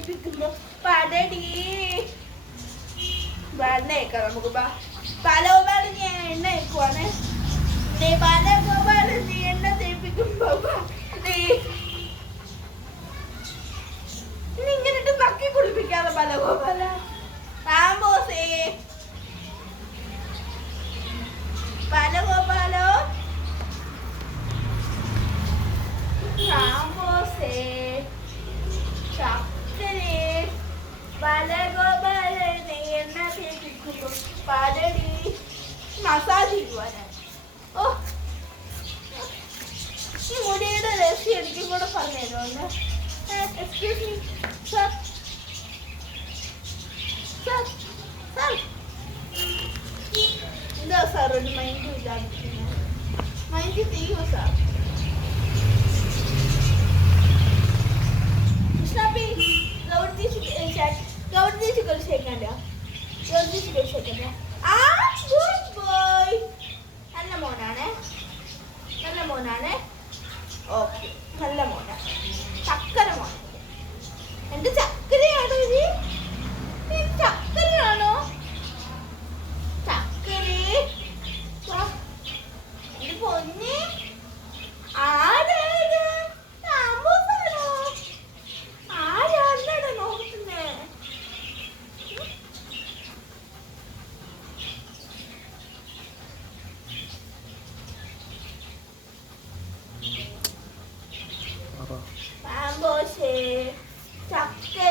തേപ്പിക്കുമ്പോ പടടി വെണ്ണയൊക്കെ നമുക്ക് പലഗോപാലം ഞാൻ എണ്ണ വെക്കുവാണ്. പലഗോപാലം നീ എണ്ണ തേപ്പിക്കുമ്പോ ഇങ്ങനിട്ട് നക്കി കുളിപ്പിക്കാതെ പലഗോപാല റാംബോസേ പലഗോപാലോ റാംബോസേ ചക്കരേ പലഗോപാലനെ എണ്ണ തേപ്പിക്കുമ്പോ പടടി മസാജ് ചെയ്യുവാനാണ്. ഓ ഈ മുടിയുടെ രഹസ്യം എനിക്കും കൂടെ പറഞ്ഞുതരുമോ? Excuse me sir sir sir എന്താ സാർ ഒരു മൈൻഡ് ഇല്ലാതിരിക്കുന്നത്? മൈൻഡ് ചെയ്യുമോ സാർ? കൃഷ്ണാപ്പി ഗൗഡീസ് കളിച്ചേക്കണ്ട ഗൗഡീസ് കളിച്ചേക്കണ്ട. ആ ഗുഡ് ബോയ് നല്ല മോനാണ് നല്ല മോനാണ്. ഓക്കെ നല്ല മോനാണ് ചക്കര മോൻ. എന്റെ ചക്കരയാണോ ഇത്? ചക്കരയാണോ? ചക്കരേ എന്റെ പൊന്നെ ആരാണ്? താമസാണോ? ആരാണ് നോക്കുന്നേ? ചക്കര